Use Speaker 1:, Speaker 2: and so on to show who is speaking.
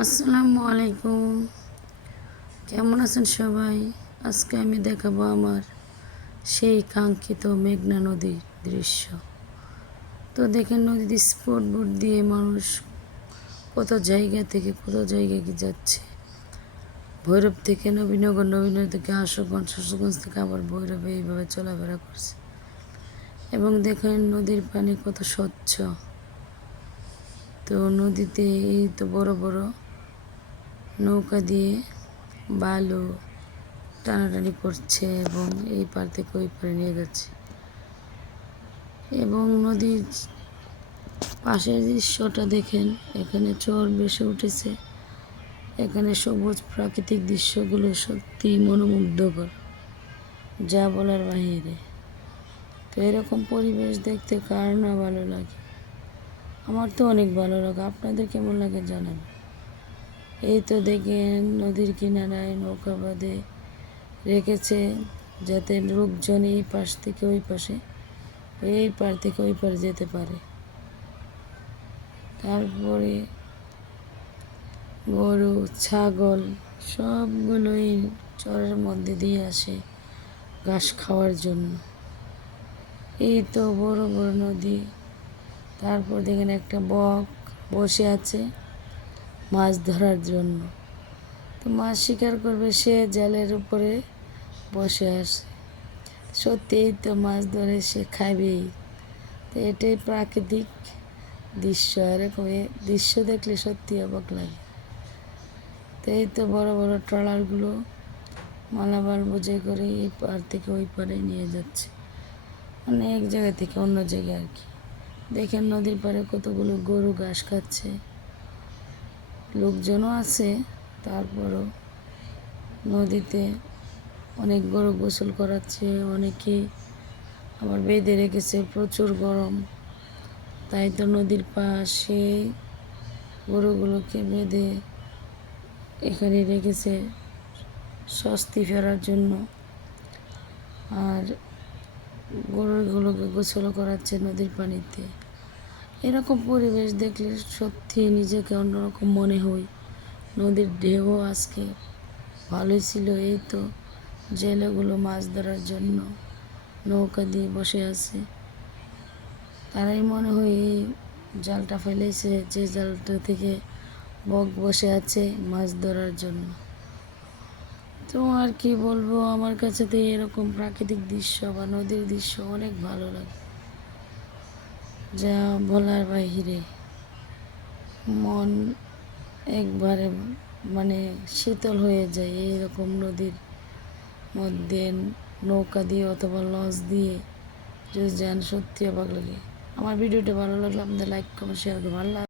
Speaker 1: আসসালামু আলাইকুম। কেমন আছেন সবাই? আজকে আমি দেখাবো আমার সেই কাঙ্ক্ষিত মেঘনা নদীর দৃশ্য। তো দেখেন নদীতে স্পোর্ট বোট দিয়ে মানুষ কত জায়গা থেকে কত জায়গায় কি যাচ্ছে। ভৈরব থেকে নবীনগর নবীনগর থেকে আশুগঞ্জ আশুগঞ্জ থেকে আবার ভৈরবে এইভাবে চলাফেরা করছে। এবং দেখেন নদীর পানি কত স্বচ্ছ। তো নদীতে এই তো বড় বড় নৌকা দিয়ে বালু টানাটানি করছে এবং এই পার থেকে ওই পারে নিয়ে যাচ্ছে। এবং নদীর পাশের দৃশ্যটা দেখেন, এখানে চর বেশি উঠেছে। এখানে সবুজ প্রাকৃতিক দৃশ্যগুলো সত্যি মনোমুগ্ধকর, যা বলার বাহিরে। তো এরকম পরিবেশ দেখতে কার না ভালো লাগে? আমার তো অনেক ভালো লাগে। আপনাদের কেমন লাগে জানাবেন এই তো দেখেন নদীর কিনারায় নৌকা বাঁধে, রেখেছে যাতে লোকজন এই পাশ থেকে ওই পাশে, এই পার থেকে ওই পার যেতে পারে। তারপরে গরু, ছাগল, সবগুলোই চরের মধ্যে দিয়ে আসে ঘাস খাওয়ার জন্য। এই তো বড় বড় নদী। তারপর দেখেন একটা বক বসে আছে মাছ ধরার জন্য। তো মাছ শিকার করবে সে জালের উপরে বসে আসে সত্যিই তো মাছ ধরে সে খাবেই। তো এটাই প্রাকৃতিক দৃশ্য, এরকম দৃশ্য দেখলে সত্যি অবাক লাগে। তো এই তো বড় বড় ট্রলারগুলো মালাবার বোঝাই করে এই পার থেকে ওই পারে নিয়ে যাচ্ছে। মানে এক জায়গা থেকে অন্য জায়গায় আর কি। দেখেন নদীর পাড়ে কতগুলো গরু ঘাস খাচ্ছে। লোকজনও আছে, তারপরও নদীতে অনেক গরু গোসল করাচ্ছে, অনেকে আবার বেঁধে রেখেছে প্রচুর গরম। তাই তো নদীর পাশে গরুগুলোকে বেঁধে এখানে রেখেছে স্বস্তি ফেরার জন্য। আর গরুগুলোকে গোসল করাচ্ছে নদীর পানিতে। এরকম পরিবেশ দেখলে সত্যি নিজেকে অন্যরকম মনে হয় নদীর ঢেউ আজকে ভালোই ছিল এই তো জেলেগুলো মাছ ধরার জন্য নৌকা দিয়ে বসে আছে। তারাই মনে হয় এই জালটা ফেলেছে, যে জালটা থেকে বক বসে আছে মাছ ধরার জন্য। তো আর কি বলব, আমার কাছে তো এরকম প্রাকৃতিক দৃশ্য বা নদীর দৃশ্য অনেক ভালো লাগে। যা বলার বাহিরে মন একবারে মানে শীতল হয়ে যায় এইরকম নদীর মধ্যে, নৌকা দিয়ে অথবা লঞ্চ দিয়ে। যদি যান সত্যি অবাক লাগে। আমার ভিডিওটা ভালো লাগলে আপনাদের লাইক কমেন্ট শেয়ার করবেন। আল্লাহ